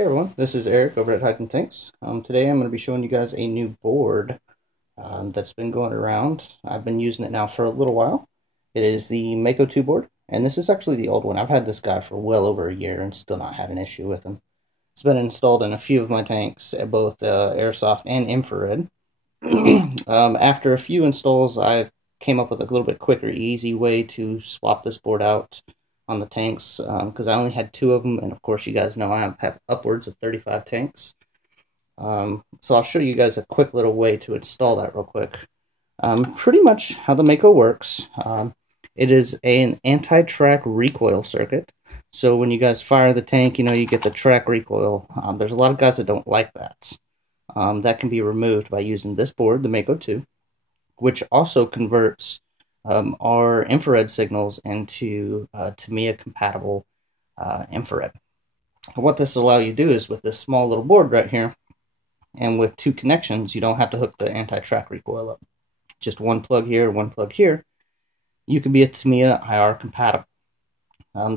Hey everyone, this is Eric over at Taigen Tanks. Today I'm going to be showing you guys a new board that's been going around. I've been using it now for a little while. It is the MAKO2 board, and this is actually the old one. I've had this guy for well over a year and still not had an issue with him. It's been installed in a few of my tanks, at both airsoft and infrared. After a few installs, I came up with a little bit quicker, easy way to swap this board out on the tanks, because I only had 2 of them, and of course you guys know I have upwards of 35 tanks. So I'll show you guys a quick little way to install that real quick. Pretty much how the MAKO works. It is an anti-track recoil circuit. So when you guys fire the tank, you know, you get the track recoil. There's a lot of guys that don't like that. That can be removed by using this board, the MAKO2, which also converts our infrared signals into Tamiya compatible infrared. And what this will allow you to do is, with this small little board right here, and with 2 connections, you don't have to hook the anti-track recoil up. Just one plug here, one plug here. You can be a Tamiya IR compatible.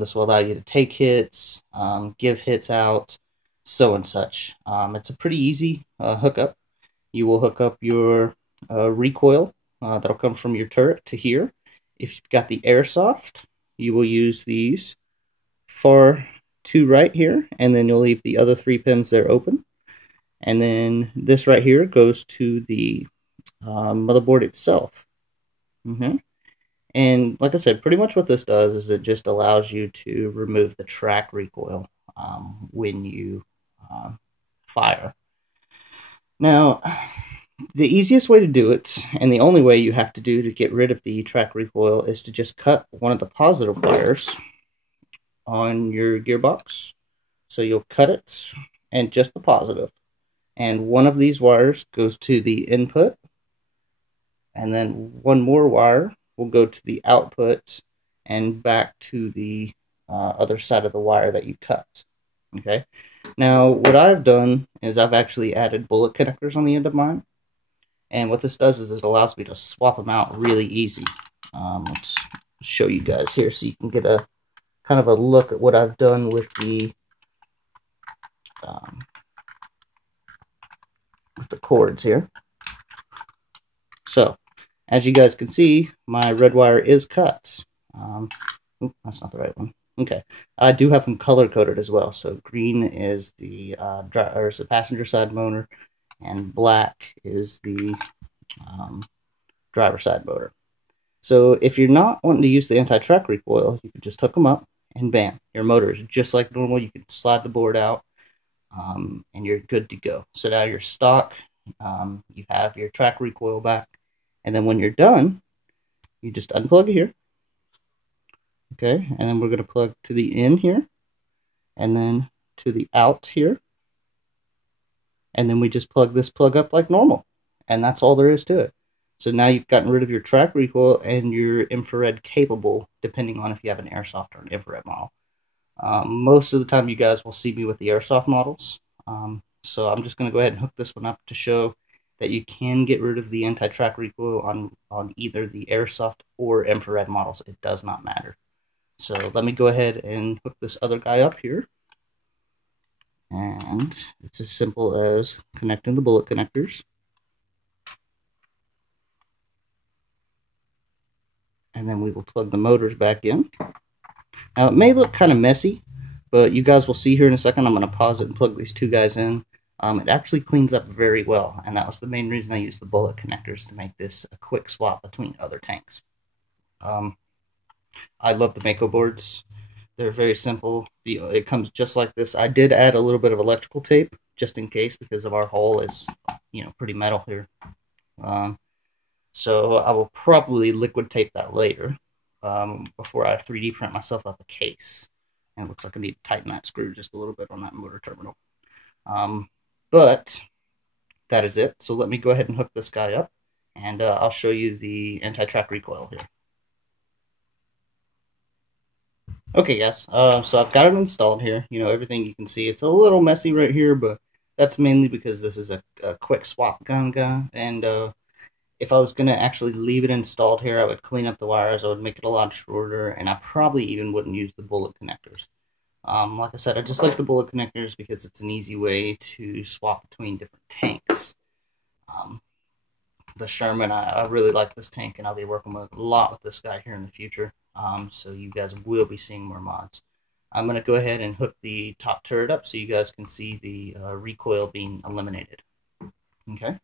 This will allow you to take hits, give hits out, so and such. It's a pretty easy hookup. You will hook up your recoil that'll come from your turret to here. If you've got the airsoft, you will use these far to right here, and then you'll leave the other 3 pins there open. And then this right here goes to the motherboard itself. And like I said, pretty much what this does is it just allows you to remove the track recoil when you fire. Now, the easiest way to do it, and the only way you have to do to get rid of the track recoil, is to just cut one of the positive wires on your gearbox. So you'll cut it, and just the positive. And one of these wires goes to the input, and then one more wire will go to the output and back to the other side of the wire that you cut. Okay. Now, what I've done is I've actually added bullet connectors on the end of mine. And what this does is it allows me to swap them out really easy. Let's show you guys here so you can get a kind of a look at what I've done with the cords here. So, as you guys can see, my red wire is cut. That's not the right one. Okay, I do have them color coded as well. So green is the passenger side motor, and black is the driver side motor. So if you're not wanting to use the anti-track recoil, you can just hook them up, and bam, your motor is just like normal. You can slide the board out, and you're good to go. So now you're stock. You have your track recoil back, and then when you're done, you just unplug it here. Okay, and then we're going to plug to the in here, and then to the out here, and then we just plug this plug up like normal, and that's all there is to it. So now you've gotten rid of your track recoil and your infrared capable, depending on if you have an airsoft or an infrared model. Most of the time you guys will see me with the airsoft models, so I'm just going to go ahead and hook this one up to show that you can get rid of the anti-track recoil on either the airsoft or infrared models. It does not matter. So let me go ahead and hook this other guy up here. And it's as simple as connecting the bullet connectors. And then we will plug the motors back in. Now it may look kind of messy, but you guys will see here in a second. I'm going to pause it and plug these 2 guys in. It actually cleans up very well, and that was the main reason I used the bullet connectors, to make this a quick swap between other tanks. I love the MAKO boards. They're very simple. It comes just like this. I did add a little bit of electrical tape just in case, because of our hull is, you know, pretty metal here. So I will probably liquid tape that later before I 3D print myself up a case. And it looks like I need to tighten that screw just a little bit on that motor terminal. But that is it. So let me go ahead and hook this guy up, and I'll show you the anti-track recoil here. Okay, guys, so I've got it installed here. You know, everything you can see. It's a little messy right here, but that's mainly because this is a quick swap gun guy. And if I was going to actually leave it installed here, I would clean up the wires. I would make it a lot shorter, and I probably even wouldn't use the bullet connectors. Like I said, I just like the bullet connectors because it's an easy way to swap between different tanks. Um, the Sherman, I really like this tank, and I'll be working a lot with this guy here in the future. So you guys will be seeing more mods. I'm going to go ahead and hook the top turret up so you guys can see the recoil being eliminated. Okay.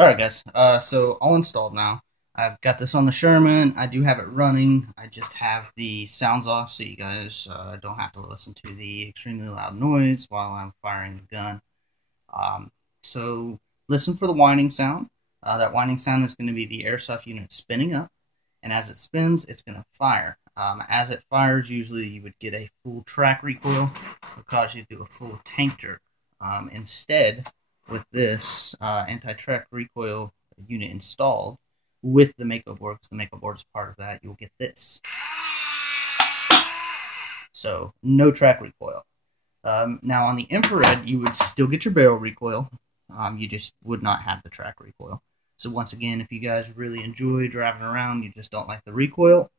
Alright guys, so all installed now. I've got this on the Sherman. I do have it running. I just have the sounds off so you guys don't have to listen to the extremely loud noise while I'm firing the gun. So listen for the whining sound. That whining sound is going to be the airsoft unit spinning up, and as it spins, it's going to fire. As it fires, usually you would get a full track recoil. It'll cause you to do a full tank jerk. Instead, with this anti-track recoil unit installed with the MAKO board, because the MAKO board is part of that, you'll get this. So, no track recoil. Now, on the infrared, you would still get your barrel recoil. You just would not have the track recoil. So, once again, if you guys really enjoy driving around, you just don't like the recoil,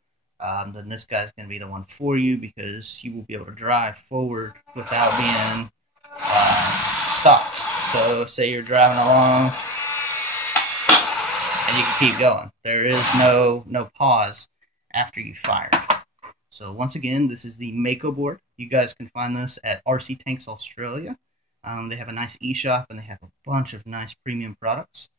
then this guy's going to be the one for you because you will be able to drive forward without being stopped. So say you're driving along and you can keep going. There is no pause after you fired. So once again, this is the MAKO board. You guys can find this at RC Tanks Australia. They have a nice eShop and they have a bunch of nice premium products.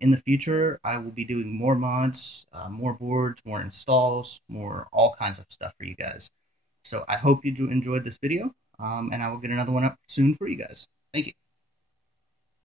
In the future, I will be doing more mods, more boards, more installs, more all kinds of stuff for you guys. So I hope you enjoyed this video, and I will get another one up soon for you guys. Thank you.